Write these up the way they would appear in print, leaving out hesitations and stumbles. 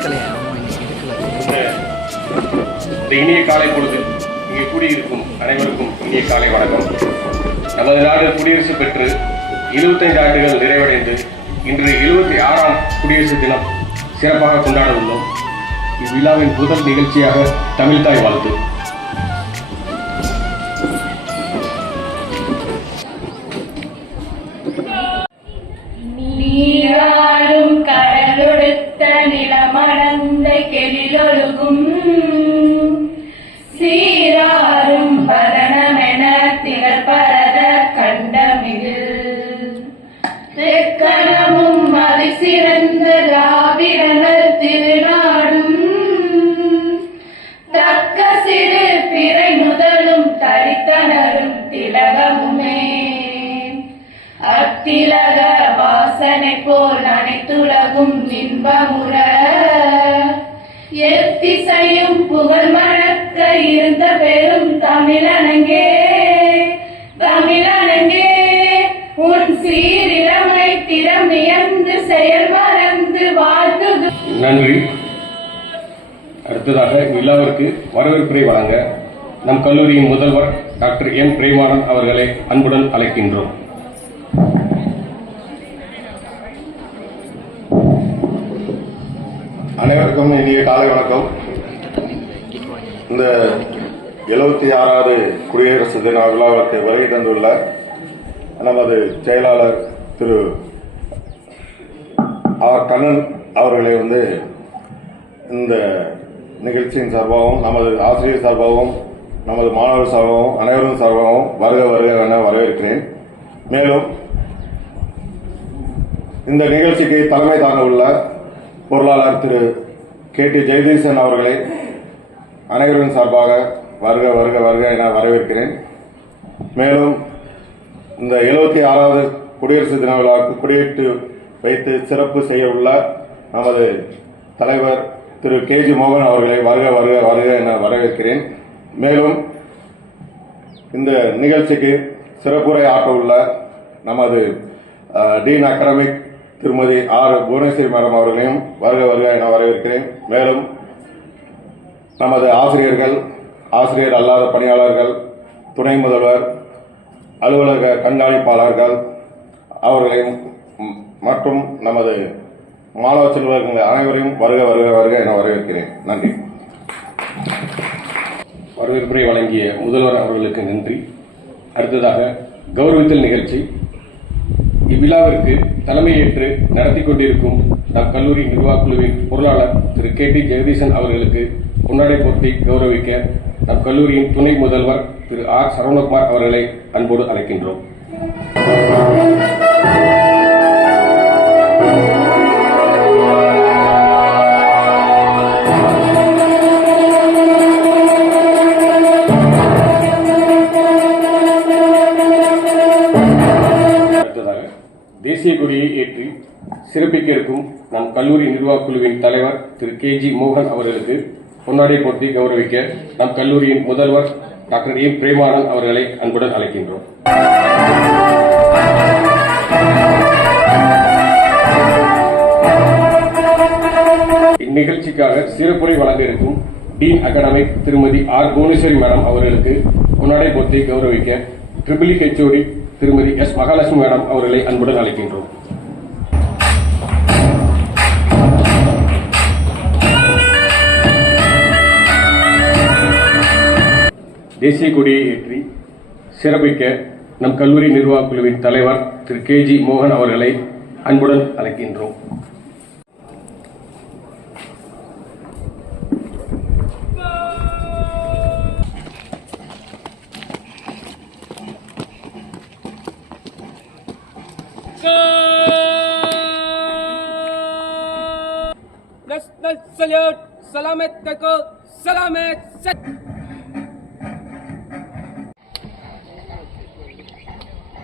இந்த இனிய காலை பொழுது இங்கே கூடியிருக்கும் அனைவருக்கும் இனிய காலை வணக்கம். நமது நாடு குடியரசு பெற்று 25 ஆண்டுகள் நிறைவடைந்து இன்று 76ஆம் குடியரசு தினம் சிறப்பாக கொண்டாட உள்ளோம். இவ்விழாவின் முதல் நிகழ்ச்சியாக தமிழ்தாய் வாழ்த்து. நீராடும் கடலொடுத்த நிலமடந்த கெழிலொழுகும் சீராரும் பரணமென திகழ்பரத கண்டமிழில் தெக்கணமும் மதி சிறந்த திராவிடனர் திருநாடும் தக்க சிறு பிறை முதலும் தரித்தனரும் திலகமுமே அத்திலக வாசனை போல் அனைத்துலகும் இன்பமுற எத்திசையும் புகழ் மணக்க இருந்த பெரும் தமிழனங்கே தமிழனங்கே உன் சீரிழமை திறமியந்து செயல் மறந்து வாழ்த்து. நன்றி. அடுத்ததாக விழாவிற்கு வரவேற்புரை வழங்க நம் கல்லூரியின் முதல்வர் டாக்டர் என் பிரேமானந்த் அவர்களை அன்புடன் அழைக்கின்றோம். அனைவருக்கும் இனிய காலை வணக்கம். இந்த 76வது குடியரசு தின விழாவிற்கு வருகை தந்துள்ள நமது செயலாளர் திரு ஆர் கண்ணன் அவர்களை இந்த நிகழ்ச்சியின் சார்பாகவும் நமது ஆசிரியர் சார்பாகவும் நமது மாணவர் சார்பாகவும் அனைவரும் சார்பாகவும் வருக வருக என வரவேற்கிறேன். மேலும் இந்த நிகழ்ச்சிக்கு தலைமை தாங்க உள்ள பொருளாளர் திரு KT ஜெகதீசன் அவர்களை அனைவரின் சார்பாக வருக வருக வருக என வரவேற்கிறேன். மேலும் இந்த 76வது குடியரசு தின விழாவுக்கு கொடியேற்றி வைத்து சிறப்பு செய்ய உள்ள நமது தலைவர் திரு KG மோகன் அவர்களை வருக வருக வருக என வரவேற்கிறேன். மேலும் இந்த நிகழ்ச்சிக்கு சிறப்புரை ஆற்ற உள்ள நமது டீன் அகாடமிக் திருமதி ஆர் புவனேஸ்வரி மேடம் அவர்களையும் வருக வருக என வரவேற்கிறேன். மேலும் நமது ஆசிரியர்கள், ஆசிரியர் அல்லாத பணியாளர்கள், துணை முதல்வர், அலுவலக கண்காணிப்பாளர்கள் அவர்களையும் மற்றும் நமது மாணவ செல்வர்கள் அனைவரையும் வருக வருக வருக என வரவேற்கிறேன். நன்றி. வரவேற்புரை வழங்கிய முதல்வர் அவர்களுக்கு நன்றி. அடுத்ததாக கௌரவித்தல் நிகழ்ச்சி. இவ்விழாவிற்கு தலைமையேற்று நடத்தி கொண்டிருக்கும் நம் கல்லூரி நிர்வாகக்குழுவின் பொருளாளர் திரு KT ஜெகதீசன் அவர்களுக்கு பொன்னாடை போர்த்தி கௌரவிக்க நம் கல்லூரியின் துணை முதல்வர் திரு ஆர் சரவணகுமார் அவர்களை அன்போடு அழைக்கின்றோம். தேசிய கொடியை ஏற்றி சிறப்பிக்க இருக்கும் நம் கல்லூரி நிர்வாக குழுவின் தலைவர் திரு KG மோகன் அவர்களுக்கு பொன்னாடை போர்த்தி கௌரவிக்க நம் கல்லூரியின் முதல்வர் டாக்டர் எம் பிரேமானந்த் அவர்களை அன்புடன் அழைக்கின்றோம். இந்நிகழ்ச்சிக்காக சிறப்புரை வழங்க இருக்கும் டீன் அகாடமிக் திருமதி ஆர் புவனேஸ்வரி மேடம் அவர்களுக்கு பொன்னாடை போர்த்தி கௌரவிக்க ட்ரிபிள் HOD திருமதி S மகாலட்சுமி மேடம் அவர்களை அன்புடன் அழைக்கின்றோம். தேசிய கொடியை ஏற்றி சிறப்பிக்க நம் கல்லூரி நிர்வாக குழுவின் தலைவர் திரு KG மோகன் அவர்களை அன்புடன் அழைக்கின்றோம். National salute, salamat tako, salamat sa...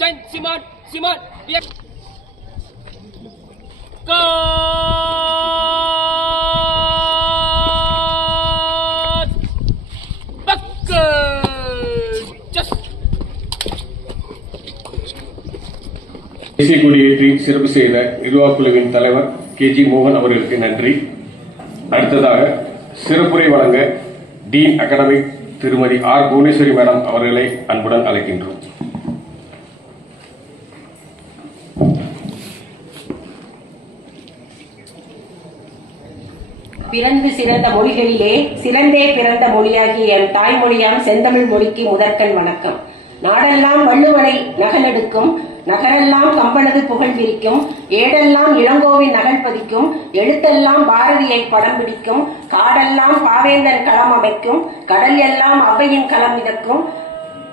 Chan, Simon, biak... God! Bucket! Just... தேசிய கொடியேற்றி சிறப்பு செய்த நிர்வாக குழுவின் தலைவர் KG மோகன் அவர்களுக்கு நன்றி. அடுத்ததாக சிறப்புரை வழங்க டீன் அகாடமிக் திருமதி ஆர் புவனேஸ்வரி மேடம் அவர்களை அன்புடன் அழைக்கின்றோம். பிறந்து சிறந்த மொழிகளிலே சிறந்தே பிறந்த மொழியாகிய என் தாய்மொழியாம் செந்தமிழ் மொழிக்கு முதற்கண் வணக்கம். நாடெல்லாம் வள்ளுவனை நகலெடுக்கும், நகரெல்லாம் கம்பனது புகழ் விரிக்கும், ஏடெல்லாம் இளங்கோவின் நகல் பதிக்கும், எழுத்தெல்லாம் பாரதியை படம் பிடிக்கும், காடெல்லாம் பாவேந்தன் களம் அமைக்கும், கடல் எல்லாம் அவ்வையின் களம் மிதக்கும்,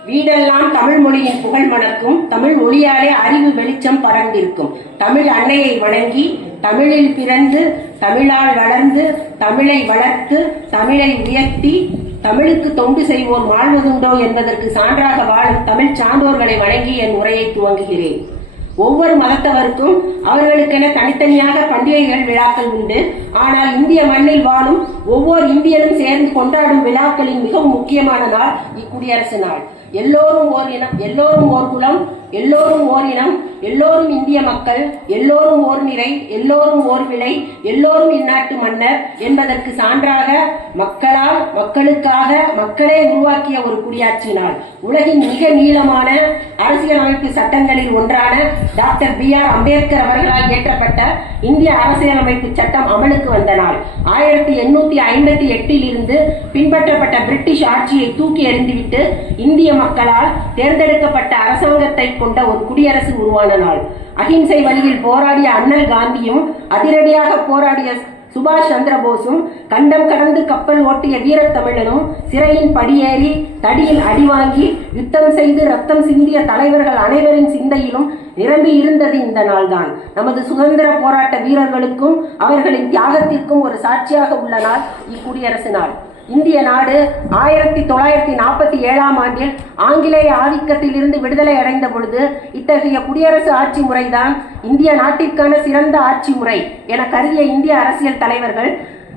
வீடெல்லாம் தமிழ் மொழியின் புகழ் மணக்கும், தமிழ் மொழியாலே அறிவு வெளிச்சம் படர்ந்திருக்கும். தமிழ் அன்னையை வணங்கி தமிழில் பிறந்து தமிழால் வளர்ந்து தமிழை வளர்த்து தமிழை உயர்த்தி தமிழுக்கு தொண்டு செய்வோர் வாழ்வதுண்டோ என்பதற்கு சான்றாக வாழும் தமிழ் சான்றோர்களை வணங்கி என் உரையை துவங்குகிறேன். ஒவ்வொரு மதத்தவருக்கும் அவர்களுக்கென தனித்தனியாக பண்டிகைகள் விழாக்கள் உண்டு. ஆனால் இந்திய மண்ணில் வாழும் ஒவ்வொரு இந்தியனும் சேர்ந்து கொண்டாடும் விழாக்களின் மிகவும் முக்கியமான நாள் இக்குடியரசு நாள். எல்லோரும் ஓர் இனம், எல்லோரும் ஓர் குலம், எல்லோரும் ஓர் இனம், எல்லோரும் இந்திய மக்கள், எல்லோரும் ஓர் நிறை, எல்லோரும் ஓர் விலை, எல்லோரும் இந்நாட்டு மன்னர் என்பதற்கு சான்றாக மக்களால் மக்களுக்காக மக்களே உருவாக்கிய ஒரு குடியாட்சி நாள். உலகின் மிக நீளமான அரசியலமைப்பு சட்டங்களில் ஒன்றான டாக்டர் B.R. அம்பேத்கர் அவர்களால் இயற்றப்பட்ட இந்திய அரசியலமைப்பு சட்டம் அமலுக்கு வந்த நாள். 1858 இருந்து பின்பற்றப்பட்ட பிரிட்டிஷ் ஆட்சியை தூக்கி எறிந்துவிட்டு இந்திய மக்களால் தேர்ந்தெடுக்கப்பட்ட அரசாங்கத்தை கொண்ட ஒரு குடியரசு உருவான நாள். அகிம்சை வழியில் போராடிய அண்ணல் காந்தியும் அதிரடியாக போராடிய சுபாஷ் சந்திர போஸும் கண்டம் கடந்து கப்பல் ஓட்டிய வீரத்தமிழனும் சிறையின் படியேறி தடியில் அடிவாங்கி யுத்தம் செய்து ரத்தம் சிந்திய தலைவர்கள் அனைவரின் சிந்தையிலும் நிரம்பி இருந்தது இந்த நாள்தான். நமது சுதந்திர போராட்ட வீரர்களுக்கும் அவர்களின் தியாகத்திற்கும் ஒரு சாட்சியாக உள்ள நாள் இக்குடியரசு நாள். இந்திய நாடு 1947 ஆண்டில் ஆங்கிலேய ஆதிக்கத்தில் இருந்து விடுதலை அடைந்த பொழுது இத்தகைய குடியரசு ஆட்சி முறைதான் இந்திய நாட்டிற்கான சிறந்த ஆட்சி முறை என கருதிய இந்திய அரசியல் தலைவர்கள்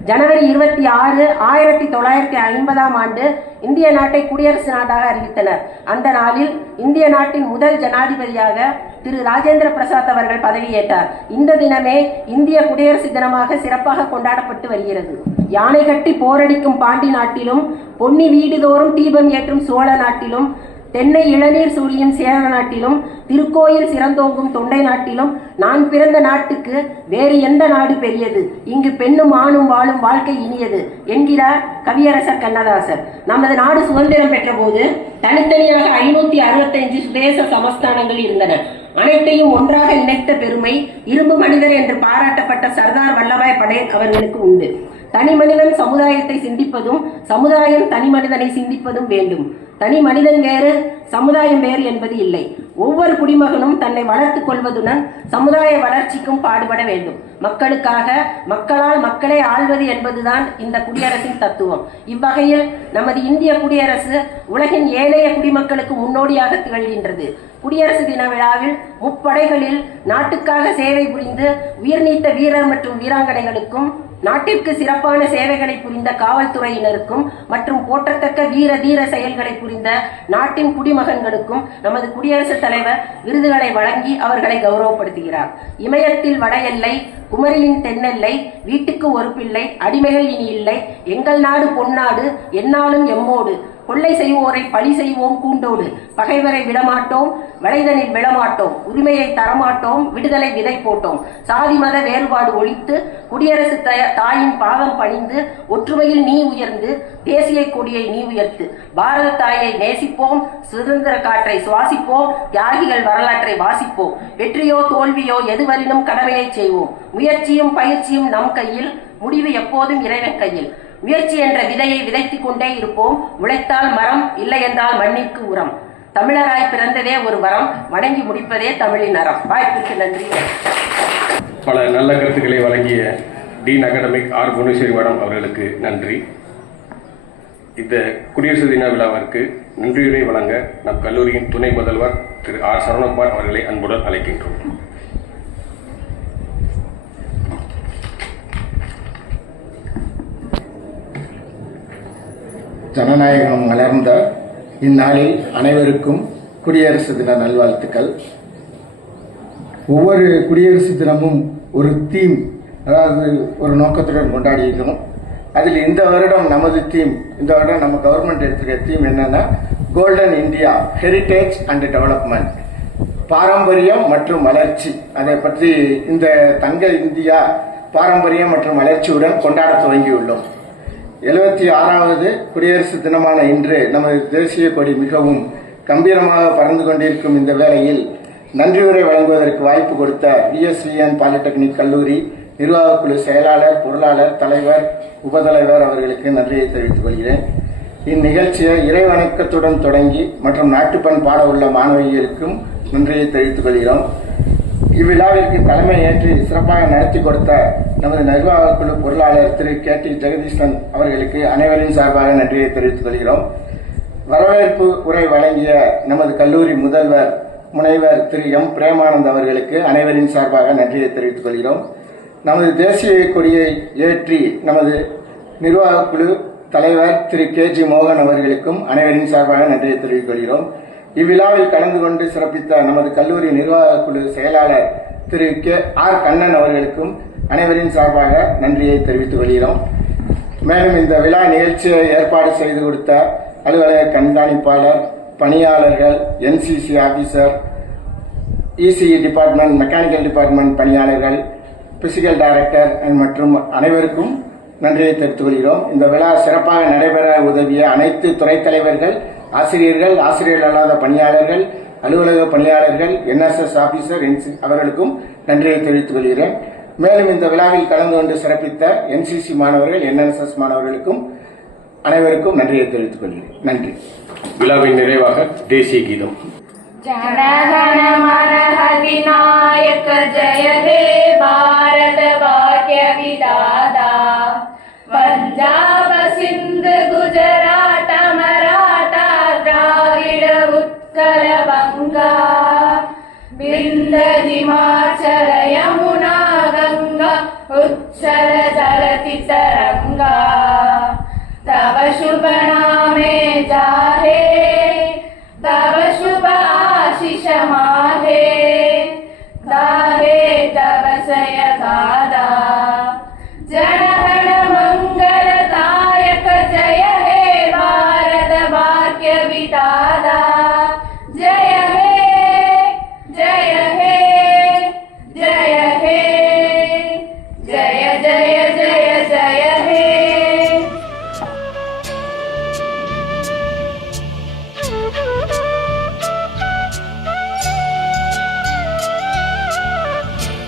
ஜனவரி 26, 1950 ஆண்டு இந்திய நாட்டை குடியரசு நாடாக அறிவித்தனர். அந்த நாளில் இந்திய நாட்டின் முதல் ஜனாதிபதியாக திரு ராஜேந்திர பிரசாத் அவர்கள் பதவியேற்றார். இந்த தினமே இந்திய குடியரசு தினமாக சிறப்பாக கொண்டாடப்பட்டு வருகிறது. யானை கட்டி போரடிக்கும் பாண்டி நாட்டிலும், பொன்னி வீடுதோறும் தீபம் ஏற்றும் சோழ நாட்டிலும், தென்னை இளநீர் சூழியும் சேர நாட்டிலும், திருக்கோயில் சிறந்தோங்கும் தொண்டை நாட்டிலும் நான் பிறந்த நாட்டுக்கு வேறு எந்த நாடு பெரியது? இங்கு பெண்ணும் ஆணும் வாழும் வாழ்க்கை இனியது என்கிறார் கவியரசர் கண்ணதாசர். நமது நாடு சுதந்திரம் பெற்ற போது தனித்தனியாக 565 சுதேச சமஸ்தானங்கள் இருந்தன. அனைத்தையும் ஒன்றாக இணைத்த பெருமை இரும்பு மனிதர் என்று பாராட்டப்பட்ட சர்தார் வல்லபாய் படேல் அவர்களுக்கு உண்டு. தனி மனிதன் சமுதாயத்தை சிந்திப்பதும் சமுதாயம் தனி மனிதனை சிந்திப்பதும் வேண்டும். தனி மனிதன் வேறு சமுதாயம் வேறு என்பது இல்லை. ஒவ்வொரு குடிமகனும் தன்னை வளர்த்துக் கொள்வதுடன் சமுதாய வளர்ச்சிக்கும் பாடுபட வேண்டும். மக்களுக்காக மக்களால் மக்களே ஆள்வது என்பதுதான் இந்த குடியரசின் தத்துவம். இவ்வகையில் நமது இந்திய குடியரசு உலகின் ஏனைய குடிமக்களுக்கு முன்னோடியாக திகழ்கின்றது. குடியரசு தின விழாவில் முப்படைகளில் நாட்டுக்காக சேவை புரிந்து உயிர் நீத்த வீரர் மற்றும் வீராங்கனைகளுக்கும், நாட்டிற்கு சிறப்பான சேவைகளை புரிந்த காவல்துறையினருக்கும் மற்றும் போற்றத்தக்க வீர தீர செயல்களை புரிந்த நாட்டின் குடிமகன்களுக்கும் நமது குடியரசுத் தலைவர் விருதுகளை வழங்கி அவர்களை கௌரவப்படுத்துகிறார். இமயத்தில் வட எல்லை, குமரியின் தென்னெல்லை, வீட்டுக்கு ஒரு பிள்ளை, அடிமைகள் இனி இல்லை, எங்கள் நாடு பொன்னாடு, எந்நாளும் எம்மோடு, கொள்ளை செய்வோரை பழி செய்வோம் கூண்டோடு, பகைவரை விடமாட்டோம், வளைதனில் விழமாட்டோம், உரிமையை தரமாட்டோம், விடுதலை விதை போட்டோம், சாதி மத வேறுபாடு ஒழித்து குடியரசு தாயின் பாதம் பணிந்து ஒற்றுமையில் நீ உயர்ந்து தேசிய கொடியை நீ உயர்த்து, பாரத தாயை நேசிப்போம், சுதந்திர காற்றை சுவாசிப்போம், தியாகிகள் வரலாற்றை வாசிப்போம், வெற்றியோ தோல்வியோ எதுவரினும் கடமையை செய்வோம், முயற்சியும் பயிற்சியும் நம் கையில், முடிவு எப்போதும் இறைவன் கையில், முயற்சி என்ற விதையை விதைத்துக் கொண்டே இருப்போம், உழைத்தால் மரம், இல்லை என்றால் மண்ணிற்கு உரம், தமிழராய் பிறந்ததே ஒரு வரம், வணங்கி முடிப்பதே தமிழின் அறம். வாய்ப்புக்கு நன்றி. பல நல்ல கருத்துக்களை வழங்கிய dean academic R Bhuvaneshwari madam அவர்களுக்கு நன்றி. இந்த குடியரசு தின விழாவிற்கு நன்றியுரை வழங்க நம் கல்லூரியின் துணை முதல்வர் திரு ஆர் சரவணகுமார் அவர்களை அன்புடன் அழைக்கின்றோம். ஜனநாயகம் மலர்ந்த இந்நாளில் அனைவருக்கும் குடியரசு தின நல்வாழ்த்துக்கள். ஒவ்வொரு குடியரசு தினமும் ஒரு தீம் அதாவது ஒரு நோக்கத்துடன் கொண்டாடி இருக்கிறோம். அதில் இந்த வருடம் நமது தீம், இந்த வருடம் நம்ம கவர்மெண்ட் எடுத்துக்கிற தீம் என்னன்னா golden India heritage and development, பாரம்பரியம் மற்றும் வளர்ச்சி. அதை பற்றி இந்த தங்க இந்தியா பாரம்பரியம் மற்றும் வளர்ச்சியுடன் கொண்டாட துவங்கியுள்ளோம். 76வது குடியரசு தினமான இன்று நமது தேசிய கொடி மிகவும் கம்பீரமாக பறந்து கொண்டிருக்கும் இந்த வேளையில் நன்றியுரை வழங்குவதற்கு வாய்ப்பு கொடுத்த VSVN பாலிடெக்னிக் கல்லூரி நிர்வாகக்குழு செயலாளர், பொருளாளர், தலைவர், உபதலைவர் அவர்களுக்கு நன்றியை தெரிவித்துக் கொள்கிறேன். இந்நிகழ்ச்சியை இறை வணக்கத்துடன் தொடங்கி மற்றும் நாட்டுப்பண் பாட உள்ள மாணவியருக்கும் நன்றியை தெரிவித்துக் கொள்கிறோம். இவ்விழாவிற்கு தலைமை ஏற்று சிறப்பாக நடத்தி கொடுத்த நமது நிர்வாகக்குழு பொருளாளர் திரு KT ஜெகதீசன் அவர்களுக்கு அனைவரின் சார்பாக நன்றியை தெரிவித்துக் கொள்கிறோம். வரவேற்பு உரை வழங்கிய நமது கல்லூரி முதல்வர் முனைவர் திரு M பிரேமானந்த் அவர்களுக்கு அனைவரின் சார்பாக நன்றியை தெரிவித்துக் கொள்கிறோம். நமது தேசிய கொடியை ஏற்றி நமது நிர்வாகக்குழு தலைவர் திரு KG மோகன் அவர்களுக்கும் அனைவரின் சார்பாக நன்றியை தெரிவித்துக் கொள்கிறோம். இவ்விழாவில் கலந்து கொண்டு சிறப்பித்த நமது கல்லூரி நிர்வாகக்குழு செயலாளர் திரு KR கண்ணன் அவர்களுக்கும் அனைவரின் சார்பாக நன்றியை தெரிவித்துக் கொள்கிறோம். மேலும் இந்த விழா நிகழ்ச்சியை ஏற்பாடு செய்து கொடுத்த அலுவலக கண்காணிப்பாளர், பணியாளர்கள், NCC officer, ECE department, mechanical department பணியாளர்கள், பிசிக்கல் டைரக்டர் மற்றும் அனைவருக்கும் நன்றியை தெரிவித்துக் கொள்கிறோம். இந்த விழா சிறப்பாக நடைபெற உதவிய அனைத்து துறை தலைவர்கள், ஆசிரியர்கள், ஆசிரியர்கள் அல்லாத பணியாளர்கள், அலுவலக பணியாளர்கள், NSS ஆபீசர் அவர்களுக்கும் நன்றியை தெரிவித்துக் கொள்கிறேன். மேலும் இந்த விழாவில் கலந்து கொண்டு சிறப்பித்த NCC மாணவர்கள், NSS மாணவர்களுக்கும் அனைவருக்கும் நன்றியை தெரிவித்துக் கொள்கிறேன். நன்றி. விழாவின் நிறைவாக தேசிய கீதம். जनगण मन अधिनायक जय हे भारत भाग्य विधाता, पंजाब सिंध गुजरात मराठा द्राविड उत्कल बंगा, बिंद हिमाचल यमुना गंगा उच्चल जलति तरंगा, तव शुभ नामे जाहे